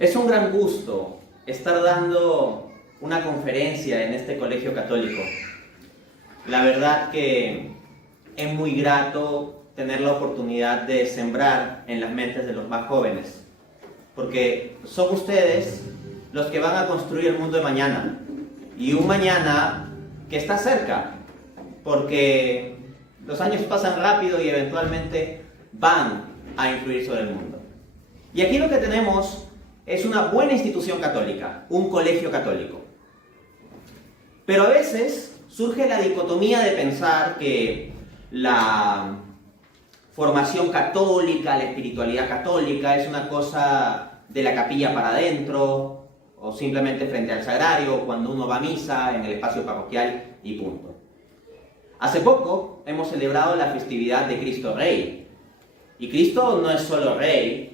Es un gran gusto estar dando una conferencia en este colegio católico. La verdad que es muy grato tener la oportunidad de sembrar en las mentes de los más jóvenes, porque son ustedes los que van a construir el mundo de mañana, y un mañana que está cerca, porque los años pasan rápido y eventualmente van a influir sobre el mundo. Y aquí lo que tenemos es una buena institución católica, un colegio católico. Pero a veces surge la dicotomía de pensar que la formación católica, la espiritualidad católica es una cosa de la capilla para adentro, o simplemente frente al sagrario, o cuando uno va a misa en el espacio parroquial y punto. Hace poco hemos celebrado la festividad de Cristo Rey. Y Cristo no es solo Rey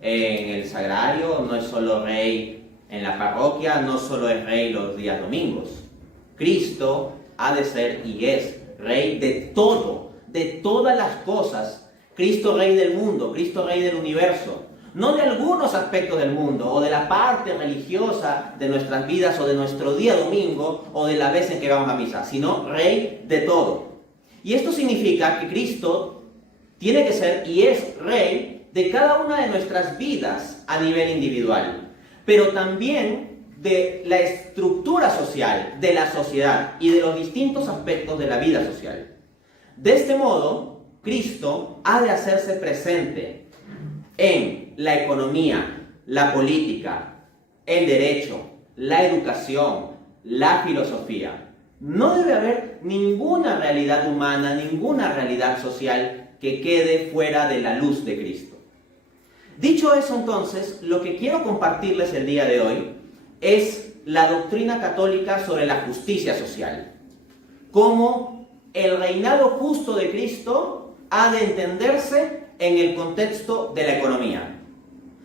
en el sagrario, no es solo Rey en la parroquia, no solo es Rey los días domingos. Cristo ha de ser y es Rey de todo, de todas las cosas. Cristo Rey del mundo, Cristo Rey del universo. No de algunos aspectos del mundo, o de la parte religiosa de nuestras vidas, o de nuestro día domingo, o de la vez en que vamos a misa, sino Rey de todo. Y esto significa que Cristo tiene que ser y es Rey de cada una de nuestras vidas a nivel individual, pero también de la estructura social, de la sociedad y de los distintos aspectos de la vida social. De este modo, Cristo ha de hacerse presente en la economía, la política, el derecho, la educación, la filosofía. No debe haber ninguna realidad humana, ninguna realidad social que quede fuera de la luz de Cristo. Dicho eso, entonces, lo que quiero compartirles el día de hoy es la doctrina católica sobre la justicia social. Cómo el reinado justo de Cristo ha de entenderse en el contexto de la economía.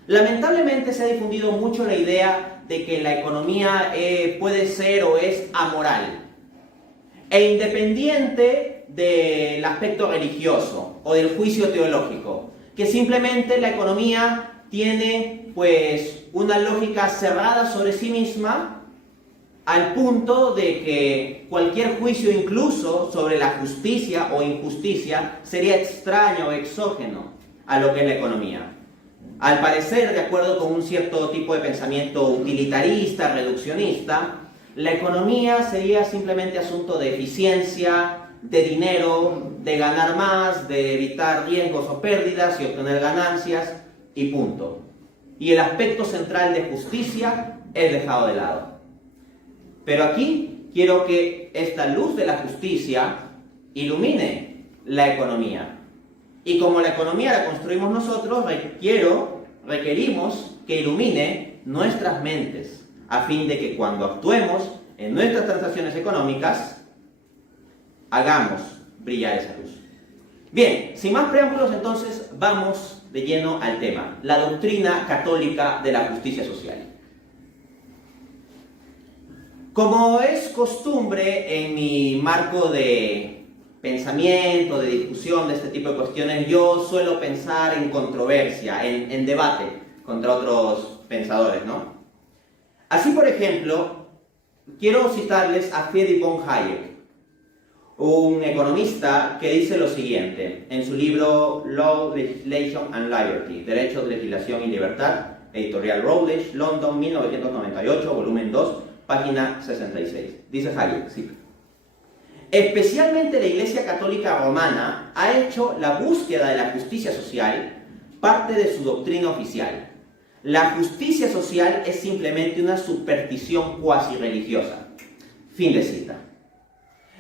Lamentablemente se ha difundido mucho la idea de que la economía puede ser o es amoral e independiente del aspecto religioso o del juicio teológico, que simplemente la economía tiene pues una lógica cerrada sobre sí misma, al punto de que cualquier juicio incluso sobre la justicia o injusticia sería extraño o exógeno a lo que es la economía. Al parecer, de acuerdo con un cierto tipo de pensamiento utilitarista, reduccionista, la economía sería simplemente asunto de eficiencia, de dinero, de ganar más, de evitar riesgos o pérdidas y obtener ganancias, y punto. Y el aspecto central de justicia es dejado de lado. Pero aquí quiero que esta luz de la justicia ilumine la economía. Y como la economía la construimos nosotros, requerimos que ilumine nuestras mentes, a fin de que cuando actuemos en nuestras transacciones económicas, hagamos brillar esa luz. Bien, sin más preámbulos, entonces vamos de lleno al tema, la doctrina católica de la justicia social. Como es costumbre en mi marco de pensamiento, de discusión de este tipo de cuestiones, yo suelo pensar en controversia, en debate contra otros pensadores, ¿no? Así, por ejemplo, quiero citarles a Friedrich von Hayek, un economista que dice lo siguiente en su libro Law, Legislation and Liberty, Derechos, Legislación y Libertad, editorial Routledge, London, 1998, volumen 2, página 66. Dice Hayek, sí: especialmente la Iglesia Católica Romana ha hecho la búsqueda de la justicia social parte de su doctrina oficial. La justicia social es simplemente una superstición cuasi religiosa. Fin de cita.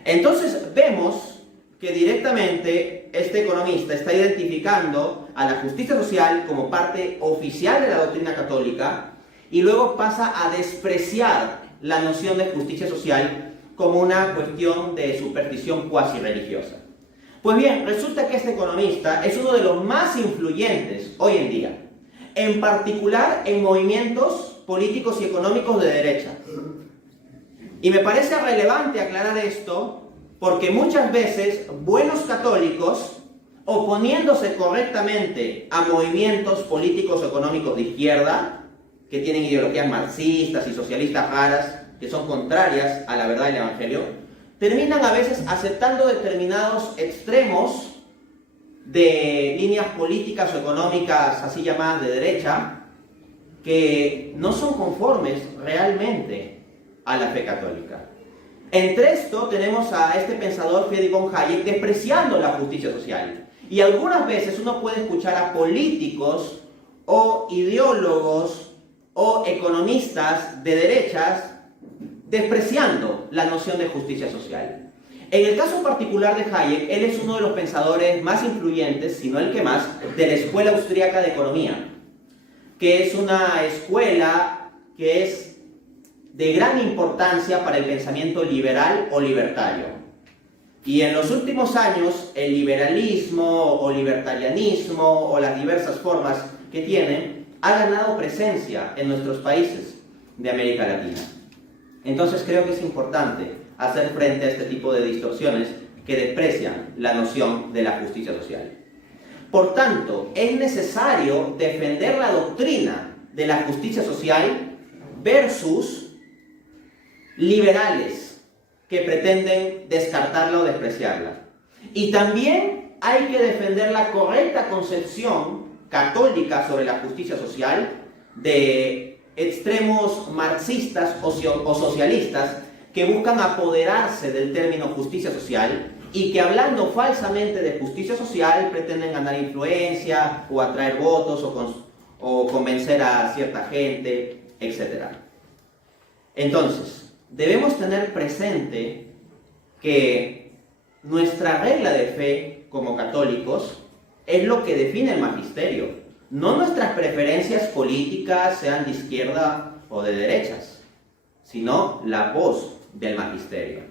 Entonces vemos que directamente este economista está identificando a la justicia social como parte oficial de la doctrina católica y luego pasa a despreciar la noción de justicia social como una cuestión de superstición cuasi religiosa. Pues bien, resulta que este economista es uno de los más influyentes hoy en día, en particular en movimientos políticos y económicos de derecha. Y me parece relevante aclarar esto porque muchas veces buenos católicos, oponiéndose correctamente a movimientos políticos o económicos de izquierda, que tienen ideologías marxistas y socialistas raras, que son contrarias a la verdad del Evangelio, terminan a veces aceptando determinados extremos de líneas políticas o económicas así llamadas de derecha, que no son conformes realmente a la fe católica. Entre esto tenemos a este pensador Friedrich von Hayek despreciando la justicia social. Y algunas veces uno puede escuchar a políticos o ideólogos o economistas de derechas despreciando la noción de justicia social. En el caso particular de Hayek, él es uno de los pensadores más influyentes, si no el que más, de la Escuela Austríaca de Economía, que es una escuela que es de gran importancia para el pensamiento liberal o libertario. Y en los últimos años, el liberalismo o libertarianismo o las diversas formas que tienen, ha ganado presencia en nuestros países de América Latina. Entonces creo que es importante hacer frente a este tipo de distorsiones que desprecian la noción de la justicia social. Por tanto, es necesario defender la doctrina de la justicia social versus liberales que pretenden descartarla o despreciarla. Y también hay que defender la correcta concepción católica sobre la justicia social de extremos marxistas o socialistas que buscan apoderarse del término justicia social y que hablando falsamente de justicia social pretenden ganar influencia o atraer votos o convencer a cierta gente, etc. Entonces, debemos tener presente que nuestra regla de fe como católicos es lo que define el magisterio, no nuestras preferencias políticas, sean de izquierda o de derechas, sino la voz del magisterio.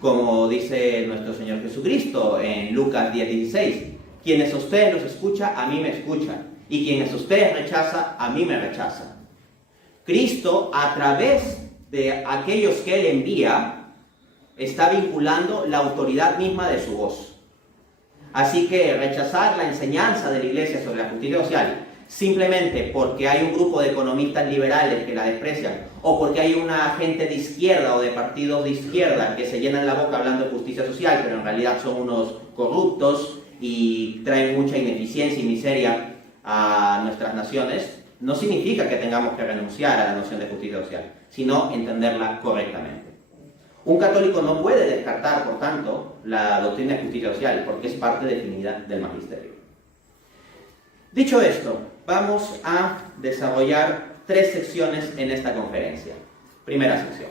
Como dice nuestro Señor Jesucristo en Lucas 10:16, quienes a ustedes los escucha, a mí me escuchan, y quienes a ustedes rechaza, a mí me rechazan. Cristo, a través de aquellos que Él envía, está vinculando la autoridad misma de su voz. Así que rechazar la enseñanza de la Iglesia sobre la justicia social simplemente porque hay un grupo de economistas liberales que la desprecian o porque hay una gente de izquierda o de partidos de izquierda que se llenan la boca hablando de justicia social, pero en realidad son unos corruptos y traen mucha ineficiencia y miseria a nuestras naciones, no significa que tengamos que renunciar a la noción de justicia social, sino entenderla correctamente. Un católico no puede descartar, por tanto, la doctrina de justicia social, porque es parte definida del magisterio. Dicho esto, vamos a desarrollar 3 secciones en esta conferencia. Primera sección.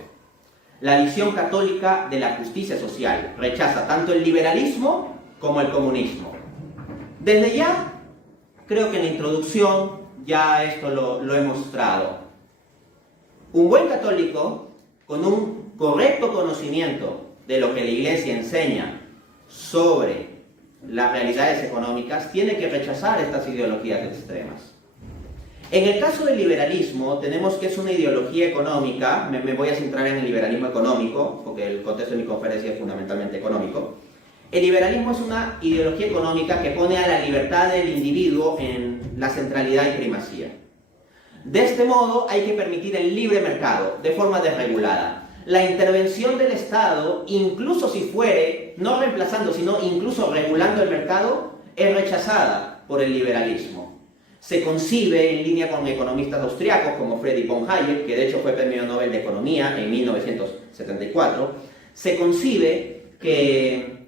La visión católica de la justicia social rechaza tanto el liberalismo como el comunismo. Desde ya, creo que en la introducción ya esto lo he mostrado. Un buen católico, con un correcto conocimiento de lo que la Iglesia enseña sobre las realidades económicas, tiene que rechazar estas ideologías extremas. En el caso del liberalismo, tenemos que es una ideología económica, me voy a centrar en el liberalismo económico, porque el contexto de mi conferencia es fundamentalmente económico. El liberalismo es una ideología económica que pone a la libertad del individuo en la centralidad y primacía. De este modo, hay que permitir el libre mercado, de forma desregulada. La intervención del Estado, incluso si fuere, no reemplazando, sino incluso regulando el mercado, es rechazada por el liberalismo. Se concibe, en línea con economistas austriacos como Friedrich von Hayek, que de hecho fue Premio Nobel de Economía en 1974, se concibe que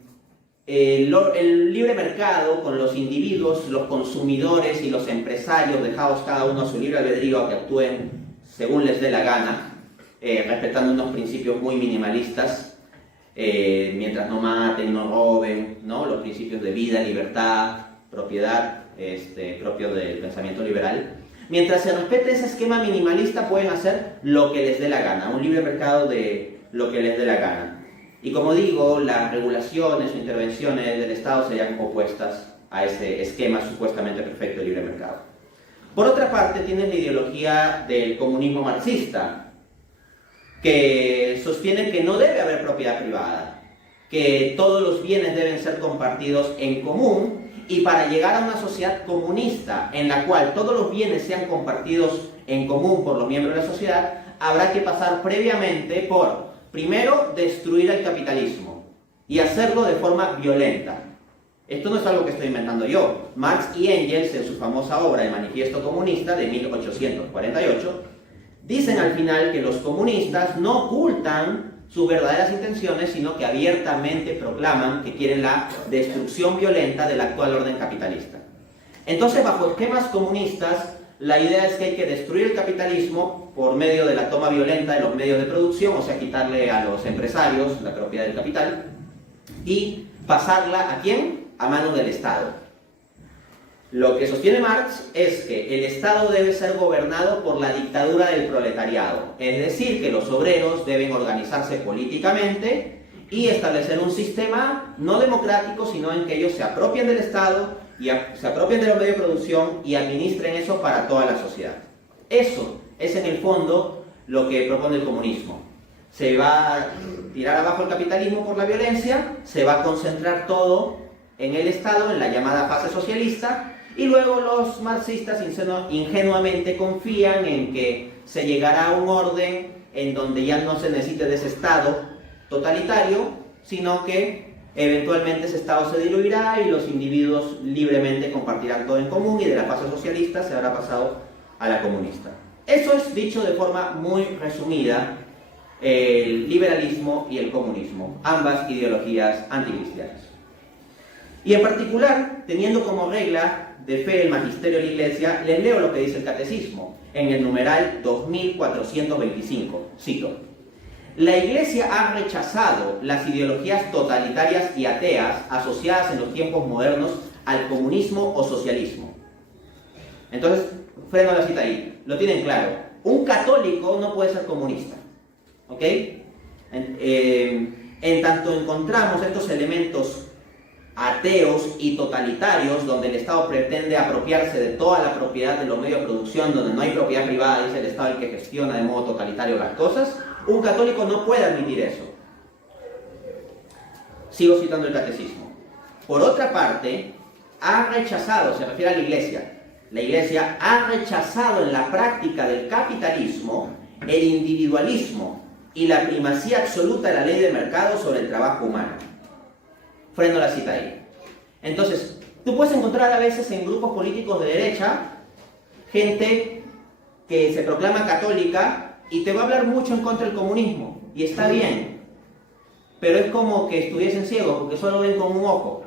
el libre mercado, con los individuos, los consumidores y los empresarios dejados cada uno a su libre albedrío a que actúen según les dé la gana, respetando unos principios muy minimalistas, mientras no maten, no roben, ¿no? Los principios de vida, libertad, propiedad, propios del pensamiento liberal. Mientras se respete ese esquema minimalista, pueden hacer lo que les dé la gana, un libre mercado de lo que les dé la gana. Y como digo, las regulaciones o intervenciones del Estado serían opuestas a ese esquema supuestamente perfecto de libre mercado. Por otra parte, tienes la ideología del comunismo marxista, que sostiene que no debe haber propiedad privada, que todos los bienes deben ser compartidos en común Y para llegar a una sociedad comunista en la cual todos los bienes sean compartidos en común por los miembros de la sociedad, habrá que pasar previamente por, primero, destruir el capitalismo y hacerlo de forma violenta. Esto no es algo que estoy inventando yo. Marx y Engels, en su famosa obra El Manifiesto Comunista de 1848, dicen al final que los comunistas no ocultan sus verdaderas intenciones, sino que abiertamente proclaman que quieren la destrucción violenta del actual orden capitalista. Entonces, bajo esquemas comunistas, la idea es que hay que destruir el capitalismo por medio de la toma violenta de los medios de producción, o sea, quitarle a los empresarios la propiedad del capital, y pasarla ¿a quién? A manos del Estado. Lo que sostiene Marx es que el Estado debe ser gobernado por la dictadura del proletariado, es decir, que los obreros deben organizarse políticamente y establecer un sistema no democrático, sino en que ellos se apropien del Estado y se apropien de los medios de producción y administren eso para toda la sociedad. Eso es en el fondo lo que propone el comunismo. Se va a tirar abajo el capitalismo por la violencia, se va a concentrar todo en el Estado, en la llamada fase socialista, y luego los marxistas ingenuamente confían en que se llegará a un orden en donde ya no se necesite de ese Estado totalitario, sino que eventualmente ese Estado se diluirá y los individuos libremente compartirán todo en común, y de la fase socialista se habrá pasado a la comunista. Eso es, dicho de forma muy resumida, el liberalismo y el comunismo, ambas ideologías anticristianas. Y en particular, teniendo como regla de fe el magisterio de la Iglesia, les leo lo que dice el Catecismo en el numeral 2425. Cito: la Iglesia ha rechazado las ideologías totalitarias y ateas asociadas en los tiempos modernos al comunismo o socialismo. Entonces, freno la cita ahí. Lo tienen claro. Un católico no puede ser comunista. ¿Ok? En tanto encontramos estos elementos ateos y totalitarios, donde el Estado pretende apropiarse de toda la propiedad de los medios de producción, donde no hay propiedad privada, es el Estado el que gestiona de modo totalitario las cosas, un católico no puede admitir eso. Sigo citando el Catecismo. Por otra parte, ha rechazado, se refiere a la Iglesia ha rechazado en la práctica del capitalismo el individualismo y la primacía absoluta de la ley de mercado sobre el trabajo humano. Freno la cita ahí. Entonces, tú puedes encontrar a veces en grupos políticos de derecha gente que se proclama católica y te va a hablar mucho en contra del comunismo, y está bien, pero es como que estuviesen ciegos porque solo ven con un ojo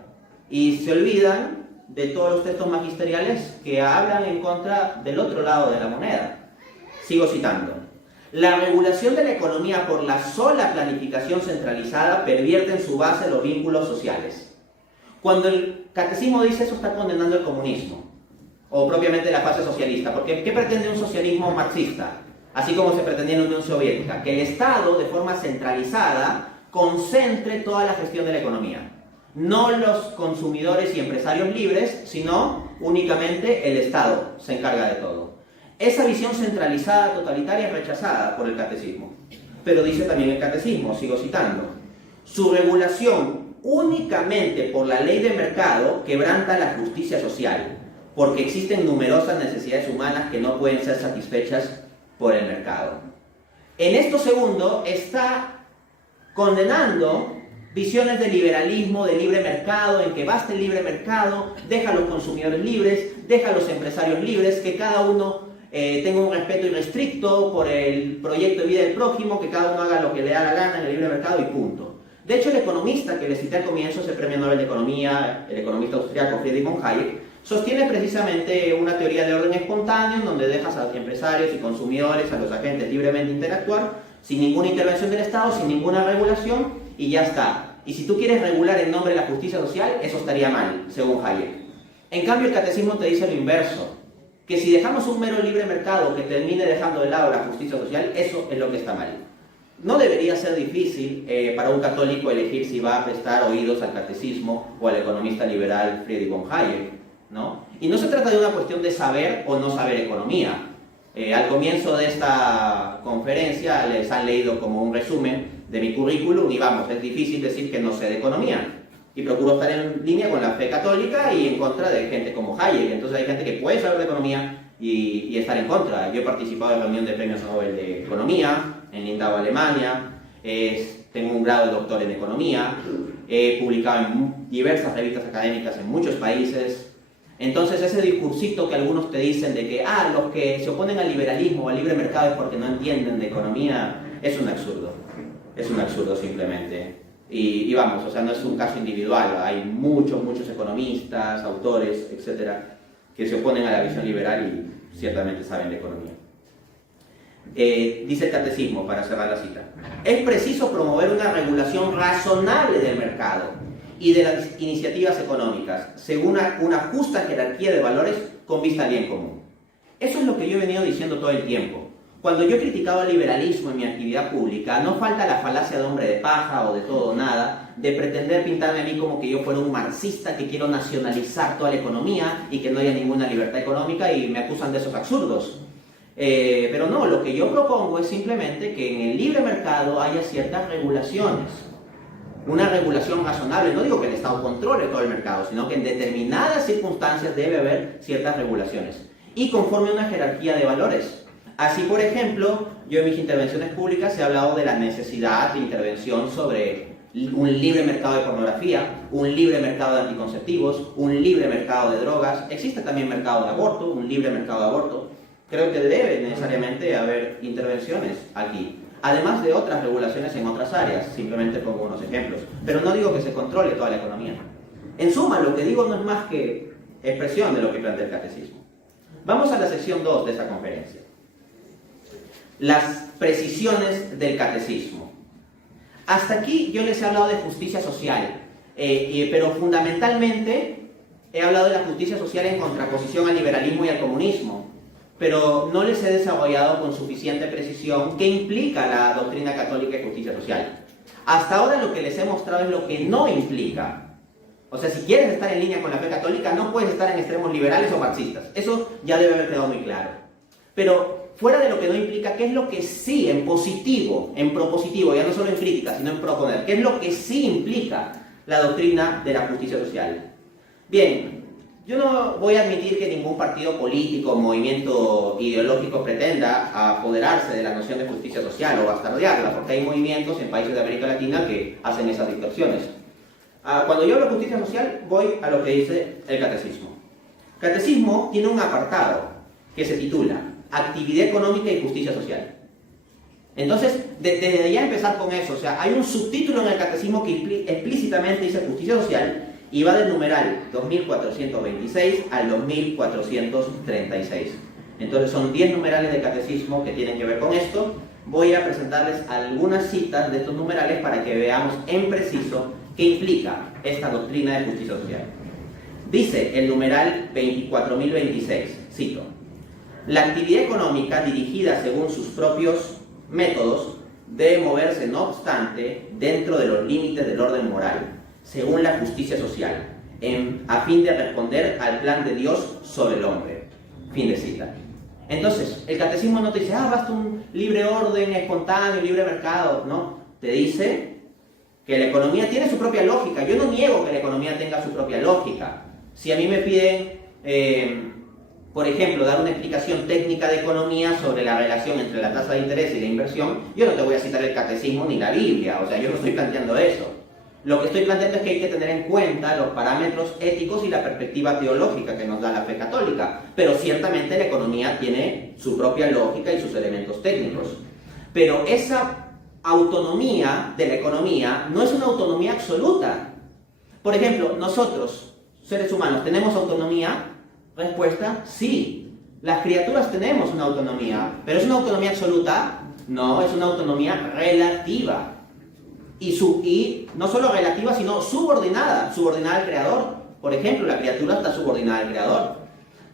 y se olvidan de todos los textos magisteriales que hablan en contra del otro lado de la moneda. Sigo citando. La regulación de la economía por la sola planificación centralizada pervierte en su base los vínculos sociales. Cuando el Catecismo dice eso, está condenando el comunismo, o propiamente la fase socialista, porque ¿qué pretende un socialismo marxista? Así como se pretendía en la Unión Soviética, que el Estado, de forma centralizada, concentre toda la gestión de la economía. No los consumidores y empresarios libres, sino únicamente el Estado se encarga de todo. Esa visión centralizada, totalitaria, es rechazada por el Catecismo. Pero dice también el Catecismo, sigo citando, su regulación únicamente por la ley de mercado quebranta la justicia social, porque existen numerosas necesidades humanas que no pueden ser satisfechas por el mercado. En esto segundo está condenando visiones de liberalismo, de libre mercado, en que basta el libre mercado, deja a los consumidores libres, deja a los empresarios libres, que cada uno tenga un respeto irrestricto por el proyecto de vida del prójimo, que cada uno haga lo que le da la gana en el libre mercado y punto. De hecho, el economista que les cité al comienzo es el premio Nobel de Economía, el economista austriaco Friedrich von Hayek, sostiene precisamente una teoría de orden espontáneo en donde dejas a los empresarios y consumidores, a los agentes libremente interactuar, sin ninguna intervención del Estado, sin ninguna regulación, y ya está. Y si tú quieres regular en nombre de la justicia social, eso estaría mal, según Hayek. En cambio, el Catecismo te dice lo inverso, que si dejamos un mero libre mercado que termine dejando de lado la justicia social, eso es lo que está mal. No debería ser difícil para un católico elegir si va a prestar oídos al Catecismo o al economista liberal Friedrich von Hayek, ¿no? Y no se trata de una cuestión de saber o no saber economía. Al comienzo de esta conferencia les han leído como un resumen de mi currículum y vamos, es difícil decir que no sé de economía. Y procuro estar en línea con la fe católica y en contra de gente como Hayek. Entonces hay gente que puede saber de economía y estar en contra. Yo he participado en reunión de premios Nobel de Economía en Lindau, Alemania. Tengo un grado de doctor en economía. He publicado en diversas revistas académicas en muchos países. Entonces ese discursito que algunos te dicen de que los que se oponen al liberalismo o al libre mercado es porque no entienden de economía, es un absurdo. Es un absurdo simplemente. Y vamos, o sea, no es un caso individual. Hay muchos economistas, autores, etcétera, que se oponen a la visión liberal y ciertamente saben de economía. Dice el catecismo, para cerrar la cita: es preciso promover una regulación razonable del mercado y de las iniciativas económicas, según una justa jerarquía de valores con vista al bien común. Eso es lo que yo he venido diciendo todo el tiempo. Cuando yo he criticado el liberalismo en mi actividad pública, no falta la falacia de hombre de paja o de todo o nada, de pretender pintarme a mí como que yo fuera un marxista que quiero nacionalizar toda la economía y que no haya ninguna libertad económica, y me acusan de esos absurdos. Pero no, lo que yo propongo es simplemente que en el libre mercado haya ciertas regulaciones. Una regulación razonable. No digo que el Estado controle todo el mercado, sino que en determinadas circunstancias debe haber ciertas regulaciones. Y conforme a una jerarquía de valores. Así, por ejemplo, yo en mis intervenciones públicas he hablado de la necesidad de intervención sobre un libre mercado de pornografía, un libre mercado de anticonceptivos, un libre mercado de drogas. Existe también mercado de aborto, un libre mercado de aborto. Creo que debe necesariamente haber intervenciones aquí, además de otras regulaciones en otras áreas. Simplemente pongo unos ejemplos, pero no digo que se controle toda la economía. En suma, lo que digo no es más que expresión de lo que plantea el catecismo. Vamos a la sección 2 de esa conferencia. Las precisiones del catecismo. Hasta aquí yo les he hablado de justicia social, pero fundamentalmente he hablado de la justicia social en contraposición al liberalismo y al comunismo, pero no les he desarrollado con suficiente precisión qué implica la doctrina católica de justicia social. Hasta ahora lo que les he mostrado es lo que no implica. O sea, si quieres estar en línea con la fe católica, no puedes estar en extremos liberales o marxistas. Eso ya debe haber quedado muy claro. Pero fuera de lo que no implica, ¿qué es lo que sí, en positivo, en propositivo, ya no solo en crítica, sino en proponer? ¿Qué es lo que sí implica la doctrina de la justicia social? Bien, yo no voy a admitir que ningún partido político o movimiento ideológico pretenda apoderarse de la noción de justicia social o bastardearla, porque hay movimientos en países de América Latina que hacen esas distorsiones. Cuando yo hablo de justicia social, voy a lo que dice el catecismo. El catecismo tiene un apartado que se titula Actividad económica y justicia social. Entonces, desde ya empezar con eso, o sea, hay un subtítulo en el catecismo que explícitamente dice justicia social y va del numeral 2426 al 2436. Entonces son 10 numerales de catecismo que tienen que ver con esto. Voy a presentarles algunas citas de estos numerales para que veamos en preciso qué implica esta doctrina de justicia social. Dice el numeral 24026, cito: la actividad económica dirigida según sus propios métodos debe moverse, no obstante, dentro de los límites del orden moral, según la justicia social, a fin de responder al plan de Dios sobre el hombre. Fin de cita. Entonces, el catecismo no te dice, basta un libre orden espontáneo, libre mercado, no. Te dice que la economía tiene su propia lógica. Yo no niego que la economía tenga su propia lógica. Si a mí me piden, por ejemplo, dar una explicación técnica de economía sobre la relación entre la tasa de interés y la inversión, yo no te voy a citar el catecismo ni la Biblia, o sea, yo no estoy planteando eso. Lo que estoy planteando es que hay que tener en cuenta los parámetros éticos y la perspectiva teológica que nos da la fe católica, pero ciertamente la economía tiene su propia lógica y sus elementos técnicos. Pero esa autonomía de la economía no es una autonomía absoluta. Por ejemplo, nosotros, seres humanos, ¿tenemos autonomía? Respuesta, sí. Las criaturas tenemos una autonomía, pero ¿es una autonomía absoluta? No, es una autonomía relativa. Y no solo relativa, sino subordinada al creador. Por ejemplo, la criatura está subordinada al creador.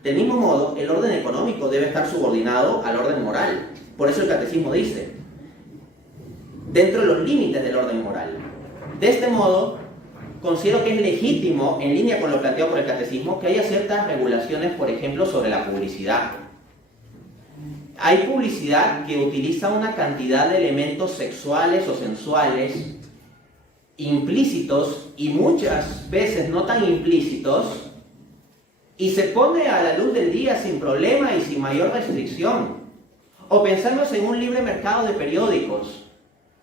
Del mismo modo, el orden económico debe estar subordinado al orden moral. Por eso el catecismo dice, dentro de los límites del orden moral. De este modo, considero que es legítimo, en línea con lo planteado por el catecismo, que haya ciertas regulaciones, por ejemplo, sobre la publicidad. Hay publicidad que utiliza una cantidad de elementos sexuales o sensuales implícitos y muchas veces no tan implícitos, y se pone a la luz del día sin problema y sin mayor restricción. O pensamos en un libre mercado de periódicos.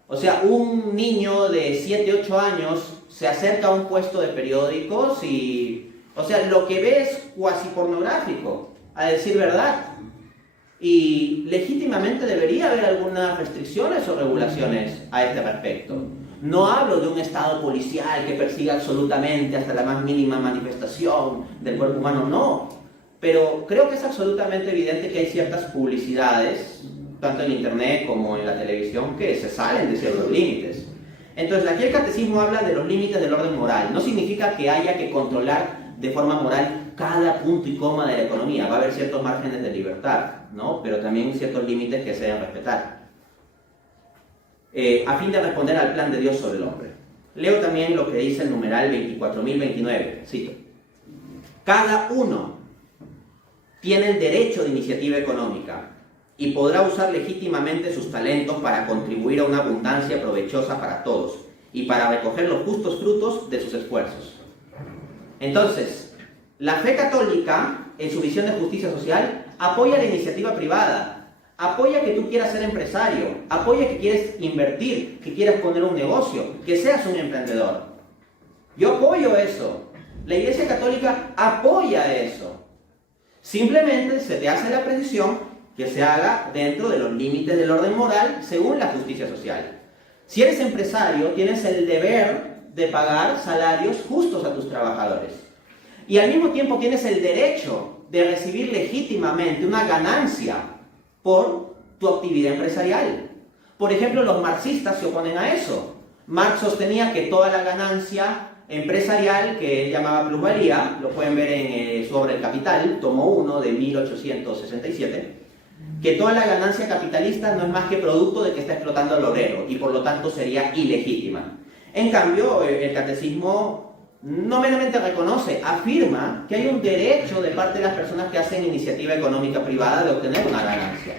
O sea, un niño de 7, 8 años se acerca a un puesto de periódicos y, o sea, lo que ve es cuasi pornográfico, a decir verdad. Y legítimamente debería haber algunas restricciones o regulaciones a este respecto. No hablo de un estado policial que persiga absolutamente hasta la más mínima manifestación del cuerpo humano, no. Pero creo que es absolutamente evidente que hay ciertas publicidades, tanto en internet como en la televisión, que se salen de ciertos límites. Entonces, aquí el catecismo habla de los límites del orden moral. No significa que haya que controlar de forma moral cada punto y coma de la economía. Va a haber ciertos márgenes de libertad, ¿no? Pero también ciertos límites que se deben respetar. A fin de responder al plan de Dios sobre el hombre. Leo también lo que dice el numeral 24.029. Cito. Cada uno tiene el derecho de iniciativa económica y podrá usar legítimamente sus talentos para contribuir a una abundancia provechosa para todos y para recoger los justos frutos de sus esfuerzos. Entonces, la fe católica, en su visión de justicia social, apoya la iniciativa privada, apoya que tú quieras ser empresario, apoya que quieres invertir, que quieras poner un negocio, que seas un emprendedor. Yo apoyo eso. La Iglesia Católica apoya eso. Simplemente se te hace la precisión que se haga dentro de los límites del orden moral según la justicia social. Si eres empresario, tienes el deber de pagar salarios justos a tus trabajadores. Y al mismo tiempo tienes el derecho de recibir legítimamente una ganancia por tu actividad empresarial. Por ejemplo, los marxistas se oponen a eso. Marx sostenía que toda la ganancia empresarial, que él llamaba plusvalía, lo pueden ver en su obra El Capital, tomo 1 de 1867, que toda la ganancia capitalista no es más que producto de que está explotando al obrero y por lo tanto sería ilegítima. En cambio, el catecismo no meramente reconoce, afirma que hay un derecho de parte de las personas que hacen iniciativa económica privada de obtener una ganancia.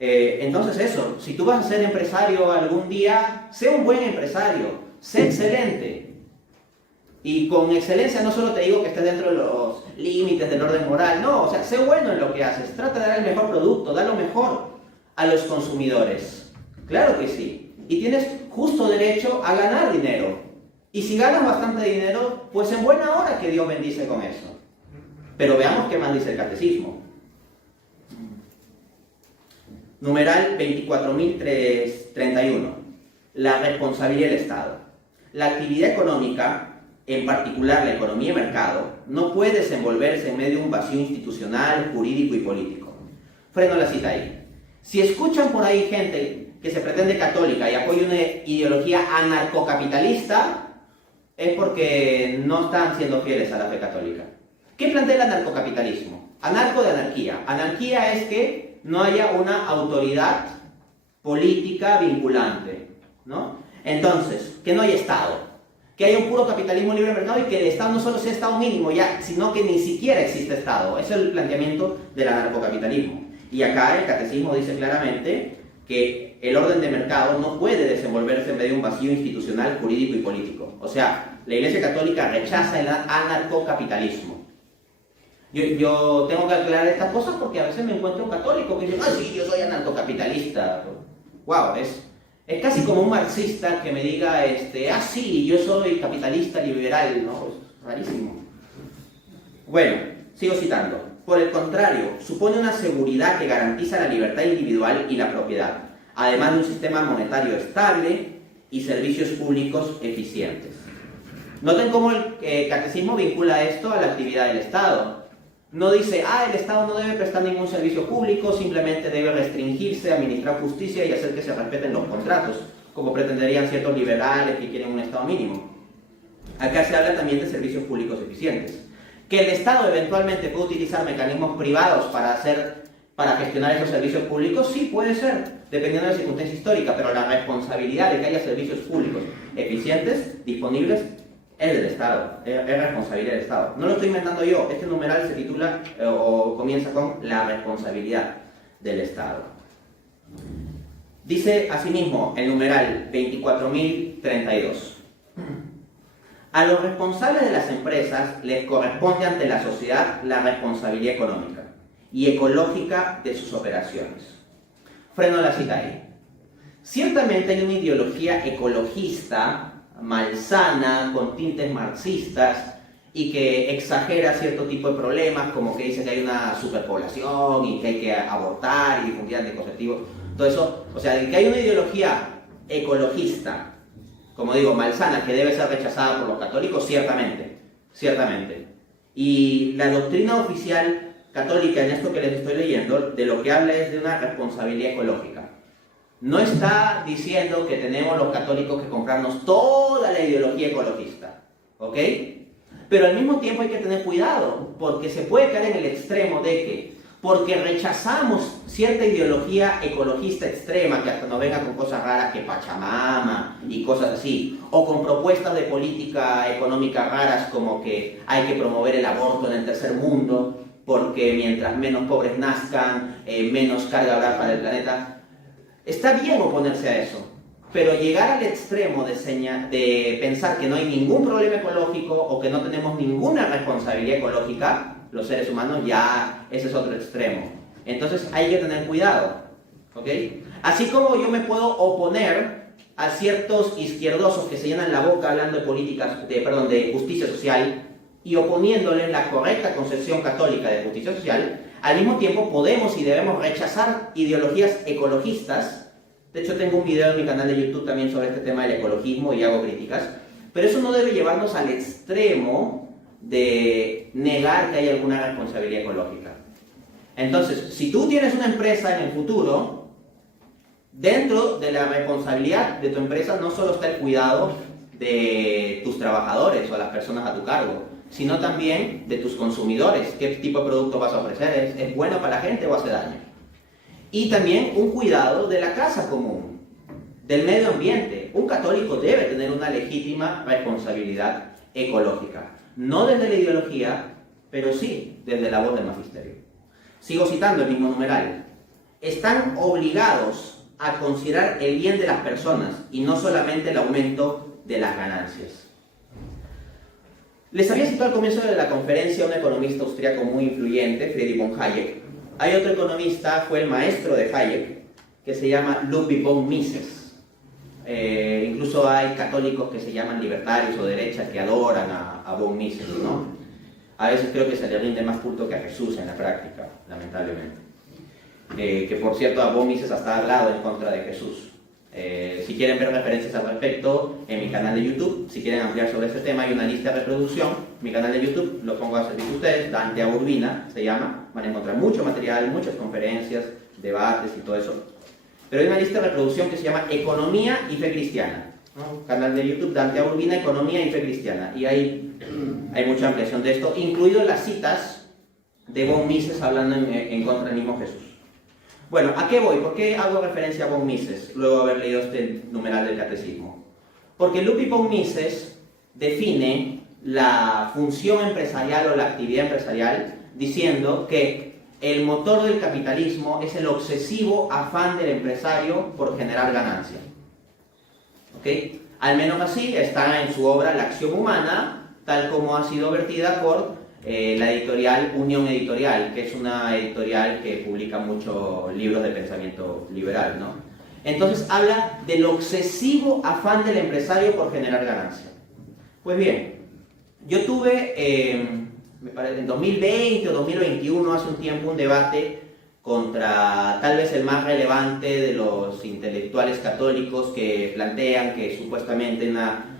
Entonces eso, si tú vas a ser empresario algún día, sé un buen empresario, sé excelente. Y con excelencia no solo te digo que estés dentro de los límites del orden moral, no, o sea, sé bueno en lo que haces, trata de dar el mejor producto, da lo mejor a los consumidores. Claro que sí. Y tienes justo derecho a ganar dinero. Y si ganas bastante dinero, pues en buena hora que Dios bendice con eso. Pero veamos qué más dice el catecismo. Numeral 24.031. La responsabilidad del Estado. La actividad económica, en particular la economía de mercado, no puede desenvolverse en medio de un vacío institucional, jurídico y político. Freno la cita ahí. Si escuchan por ahí gente que se pretende católica y apoya una ideología anarcocapitalista, es porque no están siendo fieles a la fe católica. ¿Qué plantea el anarcocapitalismo? Anarco de anarquía. Anarquía es que no haya una autoridad política vinculante, ¿no? Entonces, que no haya Estado. Que haya un puro capitalismo libre de mercado y que el Estado no solo sea Estado mínimo, ya, sino que ni siquiera existe Estado. Ese es el planteamiento del anarcocapitalismo. Y acá el catecismo dice claramente que el orden de mercado no puede desenvolverse en medio de un vacío institucional, jurídico y político. O sea, la Iglesia Católica rechaza el anarcocapitalismo. Yo tengo que aclarar estas cosas porque a veces me encuentro un católico que dice, ah, sí, yo soy anarcocapitalista. Wow, es casi como un marxista que me diga, ah, sí, yo soy capitalista liberal, ¿no? Es rarísimo. Bueno, sigo citando. Por el contrario, supone una seguridad que garantiza la libertad individual y la propiedad, además de un sistema monetario estable y servicios públicos eficientes. Noten cómo el catecismo vincula esto a la actividad del Estado. No dice, el Estado no debe prestar ningún servicio público, simplemente debe restringirse, administrar justicia y hacer que se respeten los contratos, como pretenderían ciertos liberales que quieren un Estado mínimo. Acá se habla también de servicios públicos eficientes. Que el Estado eventualmente puede utilizar mecanismos privados para gestionar esos servicios públicos, sí puede ser, dependiendo de la circunstancia histórica, pero la responsabilidad de que haya servicios públicos eficientes, disponibles, es del Estado, es responsabilidad del Estado. No lo estoy inventando yo, este numeral se titula o comienza con la responsabilidad del Estado. Dice asimismo el numeral 24.032. A los responsables de las empresas les corresponde ante la sociedad la responsabilidad económica y ecológica de sus operaciones. Freno la cita ahí. Ciertamente hay una ideología ecologista, malsana, con tintes marxistas, y que exagera cierto tipo de problemas, como que dice que hay una superpoblación y que hay que abortar y difundir anticonceptivos. Todo eso, o sea, de que hay una ideología ecologista, como digo, malsana, que debe ser rechazada por los católicos, ciertamente, ciertamente. Y la doctrina oficial católica, en esto que les estoy leyendo, de lo que habla es de una responsabilidad ecológica. No está diciendo que tenemos los católicos que comprarnos toda la ideología ecologista, ¿ok? Pero al mismo tiempo hay que tener cuidado, porque se puede caer en el extremo de que, porque rechazamos cierta ideología ecologista extrema, que hasta nos venga con cosas raras que Pachamama y cosas así, o con propuestas de política económica raras como que hay que promover el aborto en el tercer mundo, porque mientras menos pobres nazcan, menos carga habrá para el planeta. Está bien oponerse a eso, pero llegar al extremo de pensar que no hay ningún problema ecológico o que no tenemos ninguna responsabilidad ecológica, los seres humanos, ya ese es otro extremo. Entonces hay que tener cuidado, ¿ok? Así como yo me puedo oponer a ciertos izquierdosos que se llenan la boca hablando de de justicia social y oponiéndole la correcta concepción católica de justicia social, al mismo tiempo podemos y debemos rechazar ideologías ecologistas. De hecho, tengo un video en mi canal de YouTube también sobre este tema del ecologismo y hago críticas. Pero eso no debe llevarnos al extremo de negar que hay alguna responsabilidad ecológica. Entonces, si tú tienes una empresa en el futuro, dentro de la responsabilidad de tu empresa no solo está el cuidado de tus trabajadores o las personas a tu cargo, sino también de tus consumidores. ¿Qué tipo de producto vas a ofrecer? ¿Es bueno para la gente o hace daño? Y también un cuidado de la casa común, del medio ambiente. Un católico debe tener una legítima responsabilidad ecológica. No desde la ideología, pero sí desde la voz del magisterio. Sigo citando el mismo numeral. Están obligados a considerar el bien de las personas y no solamente el aumento de las ganancias. Les había citado al comienzo de la conferencia un economista austríaco muy influyente, Friedrich von Hayek. Hay otro economista, fue el maestro de Hayek, que se llama Ludwig von Mises. Incluso hay católicos que se llaman libertarios o derechas que adoran a von Mises, ¿no? A veces creo que se le rinde más culto que a Jesús en la práctica, lamentablemente. Que por cierto, a von Mises hasta ha hablado en contra de Jesús. Si quieren ver referencias al respecto, en mi canal de YouTube, si quieren ampliar sobre este tema, hay una lista de reproducción. Mi canal de YouTube lo pongo a servicio de ustedes, Dante A. Urbina se llama. Van a encontrar mucho material, muchas conferencias, debates y todo eso. Pero hay una lista de reproducción que se llama Economía y Fe Cristiana, ¿no? Canal de YouTube, Dante A. Urbina, Economía y Fe Cristiana. Y hay mucha ampliación de esto, incluido las citas de von Mises hablando en contra del mismo Jesús. Bueno, ¿a qué voy? ¿Por qué hago referencia a von Mises luego de haber leído este numeral del catecismo? Porque Ludwig von Mises define la función empresarial o la actividad empresarial diciendo que el motor del capitalismo es el obsesivo afán del empresario por generar ganancia. ¿Ok? Al menos así está en su obra La acción humana, tal como ha sido vertida por la editorial Unión Editorial, que es una editorial que publica muchos libros de pensamiento liberal, ¿no? Entonces habla del obsesivo afán del empresario por generar ganancia. Pues bien, yo tuve, me parece, en 2020 o 2021, hace un tiempo, un debate contra tal vez el más relevante de los intelectuales católicos que plantean que supuestamente una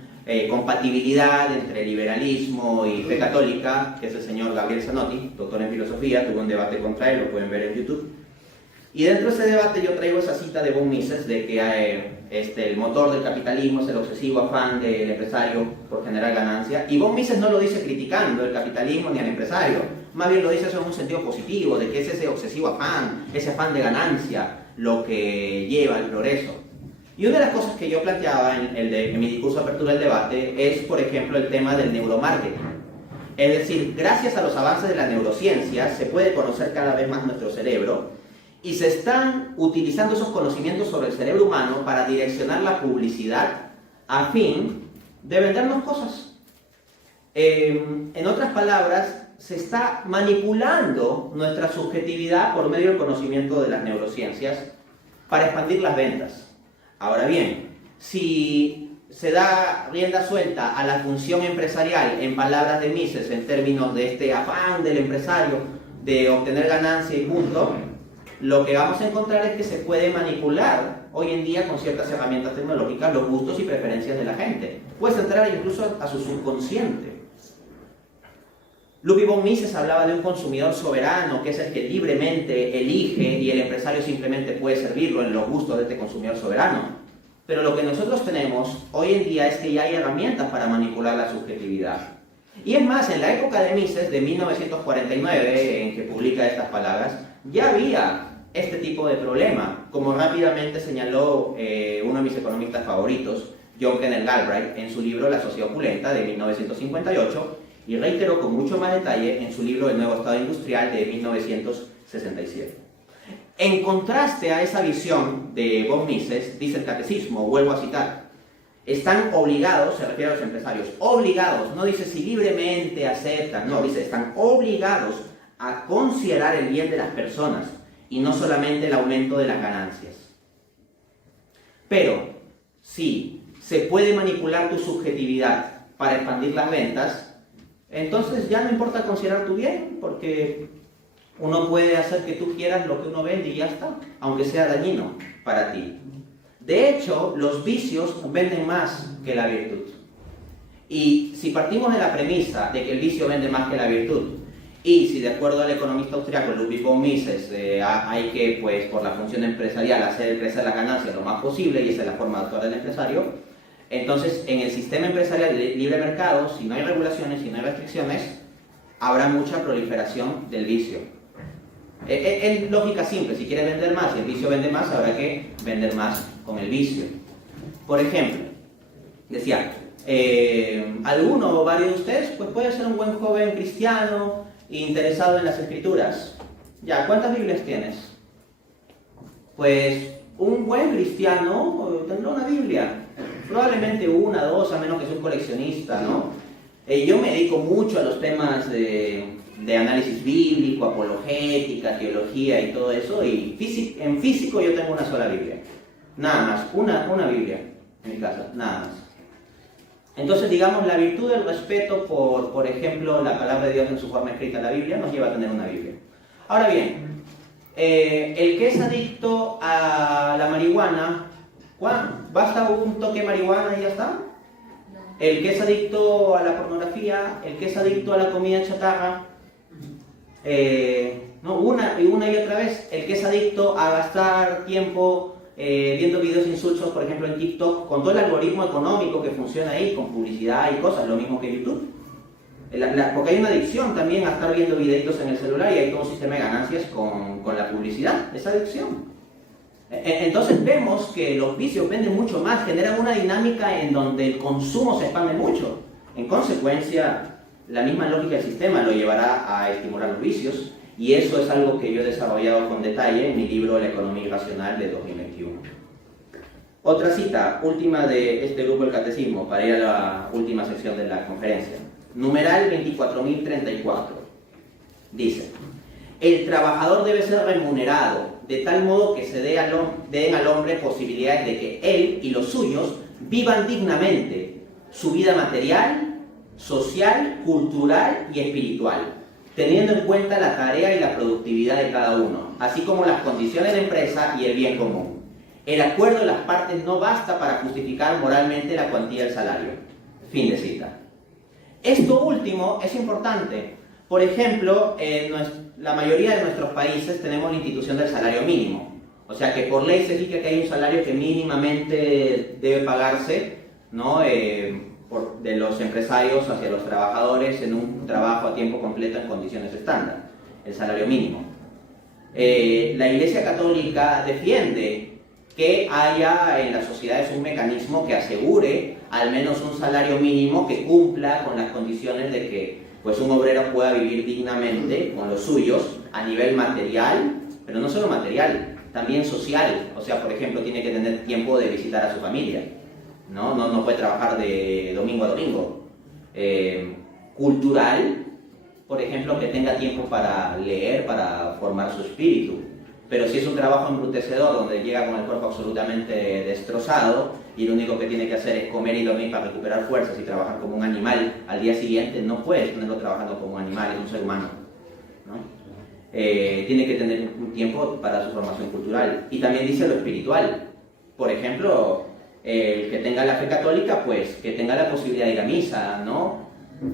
compatibilidad entre liberalismo y fe católica, que es el señor Gabriel Zanotti, doctor en filosofía. Tuve un debate contra él, lo pueden ver en YouTube. Y dentro de ese debate yo traigo esa cita de von Mises de que el motor del capitalismo es el obsesivo afán del empresario por generar ganancia. Y von Mises no lo dice criticando el capitalismo ni al empresario, más bien lo dice eso en un sentido positivo, de que es ese obsesivo afán, ese afán de ganancia, lo que lleva al progreso. Y una de las cosas que yo planteaba en mi discurso de apertura del debate es, por ejemplo, el tema del neuromarketing. Es decir, gracias a los avances de la neurociencia se puede conocer cada vez más nuestro cerebro y se están utilizando esos conocimientos sobre el cerebro humano para direccionar la publicidad a fin de vendernos cosas. En otras palabras, se está manipulando nuestra subjetividad por medio del conocimiento de las neurociencias para expandir las ventas. Ahora bien, si se da rienda suelta a la función empresarial, en palabras de Mises, en términos de este afán del empresario de obtener ganancia y punto, lo que vamos a encontrar es que se puede manipular hoy en día con ciertas herramientas tecnológicas los gustos y preferencias de la gente. Puedes entrar incluso a su subconsciente. Ludwig von Mises hablaba de un consumidor soberano, que es el que libremente elige y el empresario simplemente puede servirlo en los gustos de este consumidor soberano. Pero lo que nosotros tenemos hoy en día es que ya hay herramientas para manipular la subjetividad. Y es más, en la época de Mises, de 1949, en que publica estas palabras, ya había este tipo de problema, como rápidamente señaló uno de mis economistas favoritos, John Kenneth Galbraith, en su libro La sociedad opulenta, de 1958, y reiteró con mucho más detalle en su libro El nuevo estado industrial, de 1967. En contraste a esa visión de von Mises, dice el catecismo, vuelvo a citar, están obligados, se refiere a los empresarios, obligados, no dice si libremente aceptan, no, dice están obligados a considerar el bien de las personas y no solamente el aumento de las ganancias. Pero, si se puede manipular tu subjetividad para expandir las ventas, entonces ya no importa considerar tu bien, porque uno puede hacer que tú quieras lo que uno vende y ya está, aunque sea dañino para ti. De hecho, los vicios venden más que la virtud. Y si partimos de la premisa de que el vicio vende más que la virtud, y si de acuerdo al economista austriaco Ludwig von Mises hay que, pues, por la función empresarial hacer crecer las ganancias lo más posible, y esa es la forma de actuar del empresario, entonces en el sistema empresarial de libre mercado, si no hay regulaciones, si no hay restricciones, habrá mucha proliferación del vicio. Es lógica simple, si quieres vender más y el vicio vende más, habrá que vender más con el vicio. Por ejemplo, decía, alguno o varios de ustedes pues puede ser un buen joven cristiano interesado en las escrituras. Ya, ¿cuántas Biblias tienes? Pues un buen cristiano tendrá una Biblia, probablemente una, dos, a menos que sea un coleccionista, ¿no? Yo me dedico mucho a los temas de análisis bíblico, apologética, teología y todo eso, y en físico yo tengo una sola Biblia, nada más, una Biblia en mi casa, nada más. Entonces, digamos, la virtud del respeto por ejemplo, la palabra de Dios en su forma escrita en la Biblia, nos lleva a tener una Biblia. Ahora bien, el que es adicto a la marihuana, ¿basta un toque de marihuana y ya está? El que es adicto a la pornografía, el que es adicto a la comida chatarra, una y otra vez, el que es adicto a gastar tiempo viendo videos insulsos, por ejemplo en TikTok, con todo el algoritmo económico que funciona ahí, con publicidad y cosas, lo mismo que YouTube. Porque hay una adicción también a estar viendo videitos en el celular y hay todo un sistema de ganancias con la publicidad, esa adicción. Entonces vemos que los vicios venden mucho más, generan una dinámica en donde el consumo se expande mucho. En consecuencia, la misma lógica del sistema lo llevará a estimular los vicios, y eso es algo que yo he desarrollado con detalle en mi libro La economía irracional de 2021. Otra cita, última de este grupo del catecismo, para ir a la última sección de la conferencia. Numeral 24.034. Dice, el trabajador debe ser remunerado de tal modo que se den al hombre posibilidades de que él y los suyos vivan dignamente su vida material, social, cultural y espiritual, teniendo en cuenta la tarea y la productividad de cada uno, así como las condiciones de empresa y el bien común. El acuerdo de las partes no basta para justificar moralmente la cuantía del salario. Fin de cita. Esto último es importante. Por ejemplo, en la mayoría de nuestros países tenemos la institución del salario mínimo. O sea que por ley se dice que hay un salario que mínimamente debe pagarse, ¿no? De los empresarios hacia los trabajadores en un trabajo a tiempo completo en condiciones estándar, el salario mínimo. La Iglesia Católica defiende que haya en las sociedades un mecanismo que asegure al menos un salario mínimo que cumpla con las condiciones de que pues, un obrero pueda vivir dignamente con los suyos a nivel material, pero no solo material, también social. O sea, por ejemplo, tiene que tener tiempo de visitar a su familia. No puede trabajar de domingo a domingo. cultural, por ejemplo, que tenga tiempo para leer, para formar su espíritu. Pero si es un trabajo embrutecedor donde llega con el cuerpo absolutamente destrozado y lo único que tiene que hacer es comer y dormir para recuperar fuerzas y trabajar como un animal al día siguiente, no puedes tenerlo trabajando como un animal, es un ser humano, ¿no? Tiene que tener un tiempo para su formación cultural. Y también dice lo espiritual. Por ejemplo, el que tenga la fe católica, pues que tenga la posibilidad de ir a misa, ¿no?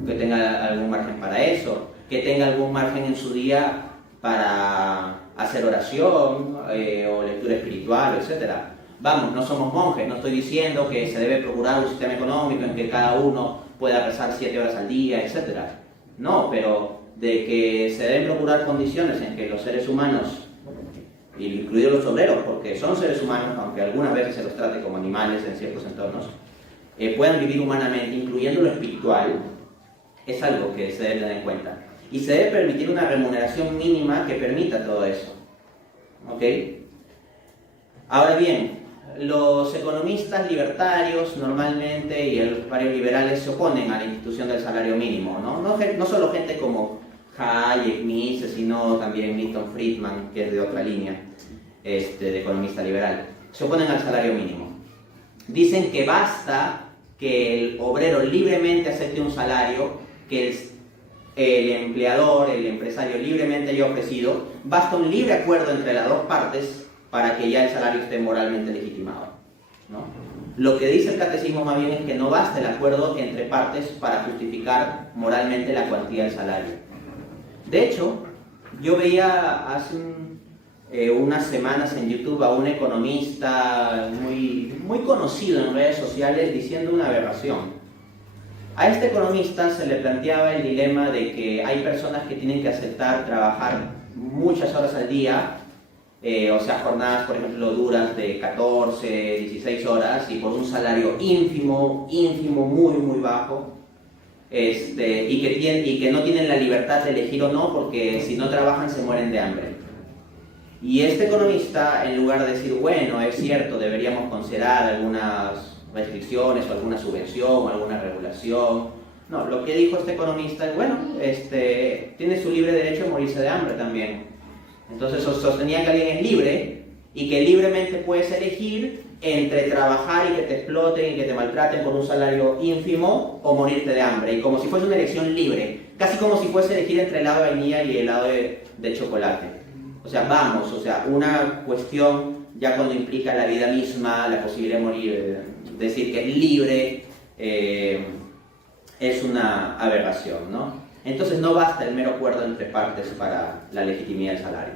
Que tenga algún margen para eso, que tenga algún margen en su día para hacer oración o lectura espiritual, etc. Vamos, no somos monjes, no estoy diciendo que se debe procurar un sistema económico en que cada uno pueda rezar 7 horas al día, etc. No, pero de que se deben procurar condiciones en que los seres humanos, incluidos los obreros, porque son seres humanos, aunque algunas veces se los trate como animales en ciertos entornos, puedan vivir humanamente, incluyendo lo espiritual, es algo que se debe tener en cuenta. Y se debe permitir una remuneración mínima que permita todo eso. ¿Ok? Ahora bien, los economistas libertarios normalmente y los varios liberales se oponen a la institución del salario mínimo, ¿no? No solo gente como Hayek, Mises, sino también Milton Friedman, que es de otra línea de economista liberal. Se oponen al salario mínimo. Dicen que basta que el obrero libremente acepte un salario que el empleador, el empresario libremente haya ofrecido, basta un libre acuerdo entre las dos partes para que ya el salario esté moralmente legitimado, ¿no? Lo que dice el catecismo más bien es que no basta el acuerdo entre partes para justificar moralmente la cuantía del salario. De hecho, yo veía hace unas semanas en YouTube a un economista muy conocido en redes sociales diciendo una aberración. A este economista se le planteaba el dilema de que hay personas que tienen que aceptar trabajar muchas horas al día, o sea, jornadas, por ejemplo, duras de 14, 16 horas y por un salario ínfimo, muy bajo, y que no tienen la libertad de elegir o no, porque si no trabajan se mueren de hambre. Y este economista, en lugar de decir, bueno, es cierto, deberíamos considerar algunas restricciones o alguna subvención o alguna regulación, no, lo que dijo este economista es, bueno, tiene su libre derecho a morirse de hambre también. Entonces sostenía que alguien es libre y que libremente puedes elegir entre trabajar y que te exploten y que te maltraten por un salario ínfimo o morirte de hambre, y como si fuese una elección libre, casi como si fuese elegir entre helado de vainilla y helado de chocolate. O sea, una cuestión ya cuando implica la vida misma, la posibilidad de morir, decir que es libre, es una aberración, ¿no? Entonces no basta el mero acuerdo entre partes para la legitimidad del salario.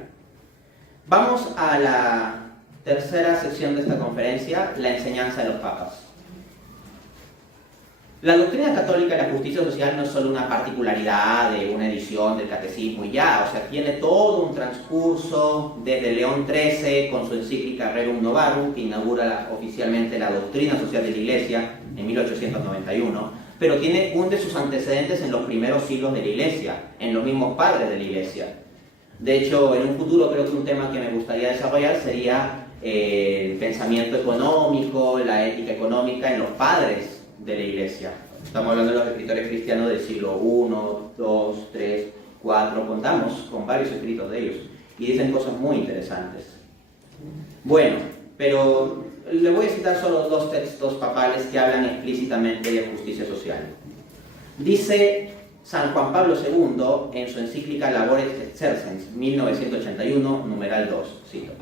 Vamos a la tercera sección de esta conferencia, la enseñanza de los papas. La doctrina católica de la justicia social no es solo una particularidad de una edición del catecismo y ya, o sea, tiene todo un transcurso desde León XIII con su encíclica Rerum Novarum, que inaugura oficialmente la doctrina social de la Iglesia en 1891, pero tiene un de sus antecedentes en los primeros siglos de la Iglesia, en los mismos padres de la Iglesia. De hecho, en un futuro creo que un tema que me gustaría desarrollar sería el pensamiento económico, la ética económica en los padres de la Iglesia. Estamos hablando de los escritores cristianos del siglo I, II, III, IV, contamos con varios escritos de ellos y dicen cosas muy interesantes. Bueno, pero le voy a citar solo 2 textos papales que hablan explícitamente de justicia social. Dice San Juan Pablo II en su encíclica Labores Exercens, 1981, numeral 2, cito: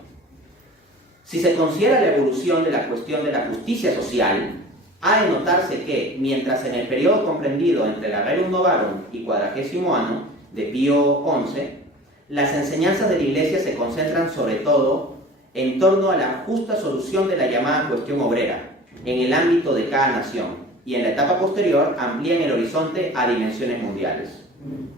si se considera la evolución de la cuestión de la justicia social, ha de notarse que, mientras en el periodo comprendido entre la Rerum Novarum y Quadragésimo Anno de Pío XI, las enseñanzas de la Iglesia se concentran sobre todo en torno a la justa solución de la llamada cuestión obrera, en el ámbito de cada nación, y en la etapa posterior amplían el horizonte a dimensiones mundiales.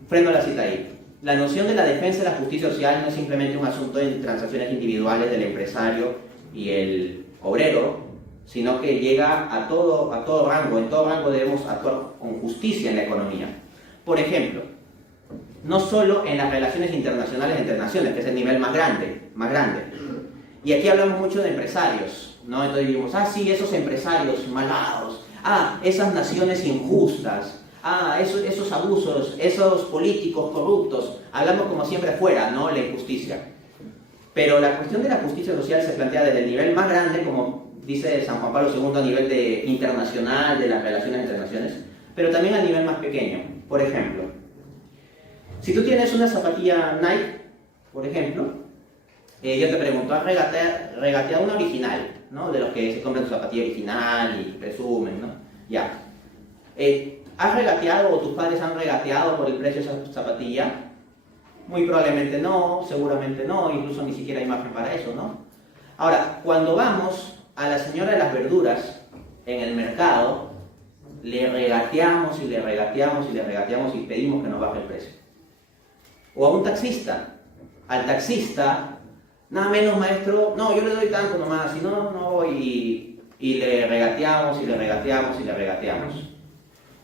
Freno la cita ahí. La noción de la defensa de la justicia social no es simplemente un asunto de transacciones individuales del empresario y el obrero, sino que llega a todo rango. En todo rango debemos actuar con justicia en la economía. Por ejemplo, no solo en las relaciones internacionales entre naciones, que es el nivel más grande. Y aquí hablamos mucho de empresarios, ¿no? Entonces decimos, sí, esos empresarios malvados, esas naciones injustas, esos abusos, esos políticos corruptos, hablamos como siempre afuera, ¿no? La injusticia. Pero la cuestión de la justicia social se plantea desde el nivel más grande, como dice San Juan Pablo II, a nivel internacional, de las relaciones entre naciones, pero también a nivel más pequeño. Por ejemplo, si tú tienes una zapatilla Nike, por ejemplo, yo te pregunto, ¿has regateado una original? ¿No? De los que se compran su zapatilla original y presumen, ¿no? Ya. ¿Has regateado o tus padres han regateado por el precio de esa zapatilla? Muy probablemente no, seguramente no, incluso ni siquiera hay margen para eso, ¿no? Ahora, cuando vamos a la señora de las verduras en el mercado, le regateamos y le regateamos y le regateamos y pedimos que nos baje el precio. O a un taxista. Al taxista, nada menos maestro, no, yo le doy tanto nomás, si no, no voy, y le regateamos y le regateamos y le regateamos.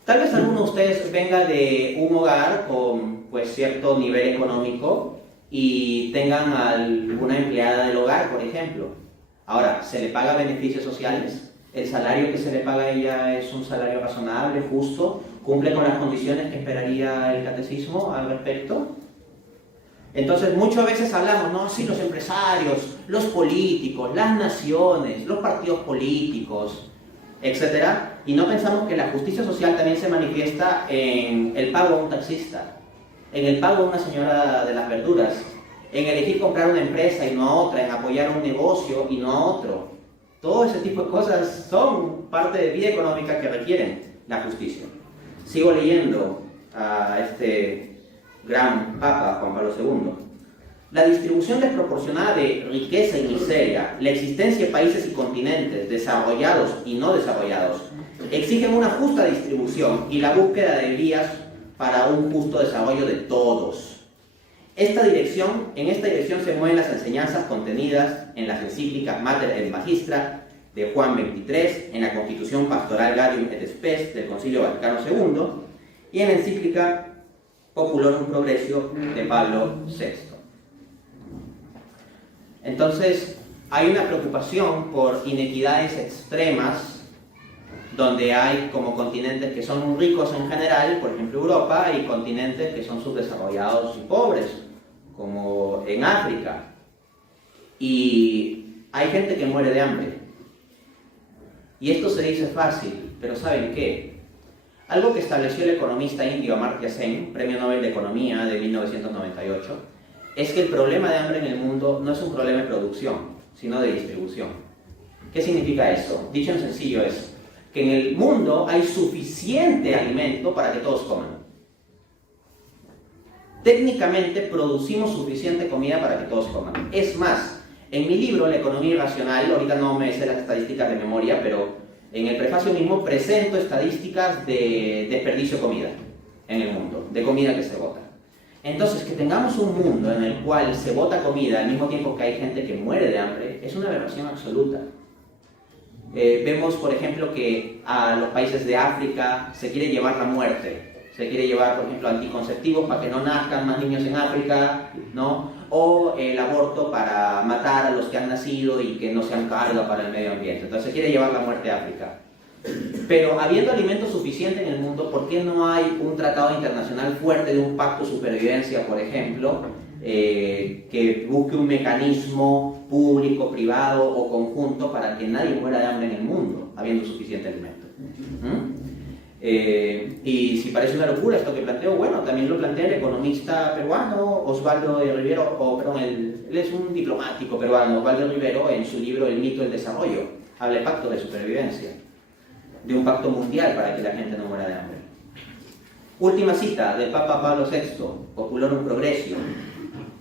Tal vez alguno de ustedes venga de un hogar con pues, cierto nivel económico y tengan alguna empleada del hogar, por ejemplo. Ahora, ¿se le paga beneficios sociales? ¿El salario que se le paga a ella es un salario razonable, justo? ¿Cumple con las condiciones que esperaría el catecismo al respecto? Entonces, muchas veces hablamos, ¿no? Sí, los empresarios, los políticos, las naciones, los partidos políticos, etcétera, y no pensamos que la justicia social también se manifiesta en el pago a un taxista, en el pago a una señora de las verduras, en elegir comprar una empresa y no a otra, en apoyar un negocio y no a otro. Todo ese tipo de cosas son parte de vida económica que requieren la justicia. Sigo leyendo a este gran Papa Juan Pablo II. La distribución desproporcionada de riqueza y miseria, la existencia de países y continentes desarrollados y no desarrollados, exigen una justa distribución y la búsqueda de vías para un justo desarrollo de todos. En esta dirección se mueven las enseñanzas contenidas en las encíclicas Mater et Magistra de Juan XXIII, en la Constitución Pastoral Gaudium et Spes del Concilio Vaticano II y en la encíclica Populorum Progressio de Pablo VI. Entonces, hay una preocupación por inequidades extremas, donde hay como continentes que son ricos en general, por ejemplo Europa, y continentes que son subdesarrollados y pobres, como en África. Y hay gente que muere de hambre. Y esto se dice fácil, pero ¿saben qué? Algo que estableció el economista indio Amartya Sen, Premio Nobel de Economía de 1998, es que el problema de hambre en el mundo no es un problema de producción, sino de distribución. ¿Qué significa eso? Dicho en sencillo es que en el mundo hay suficiente alimento para que todos coman. Técnicamente producimos suficiente comida para que todos coman. Es más, en mi libro, La economía irracional, ahorita no me sé las estadísticas de memoria, pero en el prefacio mismo presento estadísticas de desperdicio de comida en el mundo, de comida que se bota. Entonces, que tengamos un mundo en el cual se bota comida al mismo tiempo que hay gente que muere de hambre, es una aberración absoluta. Vemos, por ejemplo, que a los países de África se quiere llevar la muerte. Se quiere llevar, por ejemplo, anticonceptivos para que no nazcan más niños en África, ¿no? O el aborto para matar a los que han nacido y que no sean carga para el medio ambiente. Entonces se quiere llevar la muerte a África. Pero habiendo alimento suficiente en el mundo, ¿por qué no hay un tratado internacional fuerte de un pacto de supervivencia, por ejemplo, que busque un mecanismo público, privado o conjunto para que nadie muera de hambre en el mundo, habiendo suficiente alimento? Y si parece una locura esto que planteo, bueno, también lo plantea el economista peruano Osvaldo Rivero, él es un diplomático peruano, Osvaldo Rivero, en su libro El mito del desarrollo, habla de pacto de supervivencia, de un pacto mundial para que la gente no muera de hambre. Última cita del Papa Pablo VI, Populorum Progressio,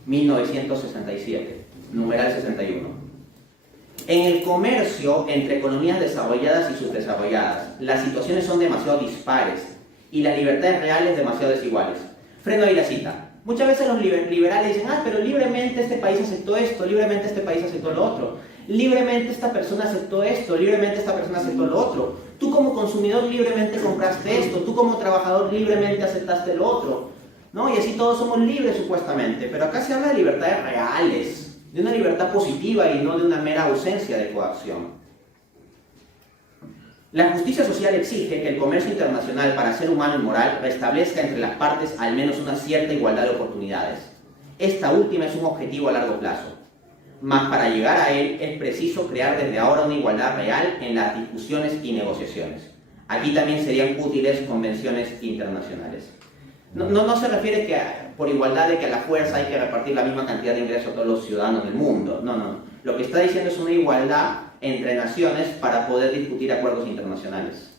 1967, numeral 61. En el comercio entre economías desarrolladas y subdesarrolladas, las situaciones son demasiado dispares y las libertades reales demasiado desiguales. Freno ahí la cita. Muchas veces los liberales dicen, pero libremente este país aceptó esto, libremente este país aceptó lo otro, libremente esta persona aceptó esto, libremente esta persona aceptó lo otro. Tú como consumidor libremente compraste esto, tú como trabajador libremente aceptaste lo otro, ¿no? Y así todos somos libres supuestamente, pero acá se habla de libertades reales, de una libertad positiva y no de una mera ausencia de coacción. La justicia social exige que el comercio internacional para ser humano y moral restablezca entre las partes al menos una cierta igualdad de oportunidades. Esta última es un objetivo a largo plazo, mas para llegar a él es preciso crear desde ahora una igualdad real en las discusiones y negociaciones. Aquí también serían útiles convenciones internacionales. No se refiere que por igualdad de que a la fuerza hay que repartir la misma cantidad de ingresos a todos los ciudadanos del mundo. No. Lo que está diciendo es una igualdad entre naciones para poder discutir acuerdos internacionales.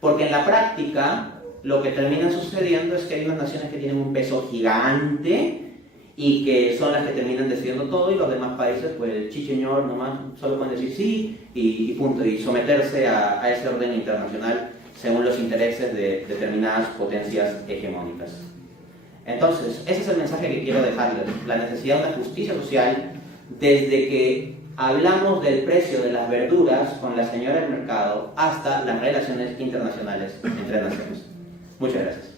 Porque en la práctica lo que termina sucediendo es que hay unas naciones que tienen un peso gigante y que son las que terminan decidiendo todo, y los demás países, pues chicheñor nomás, solo pueden decir sí y punto, y someterse a ese orden internacional según los intereses de determinadas potencias hegemónicas. Entonces, ese es el mensaje que quiero dejarles: la necesidad de una justicia social, desde que hablamos del precio de las verduras con la señora del mercado hasta las relaciones internacionales entre naciones. Muchas gracias.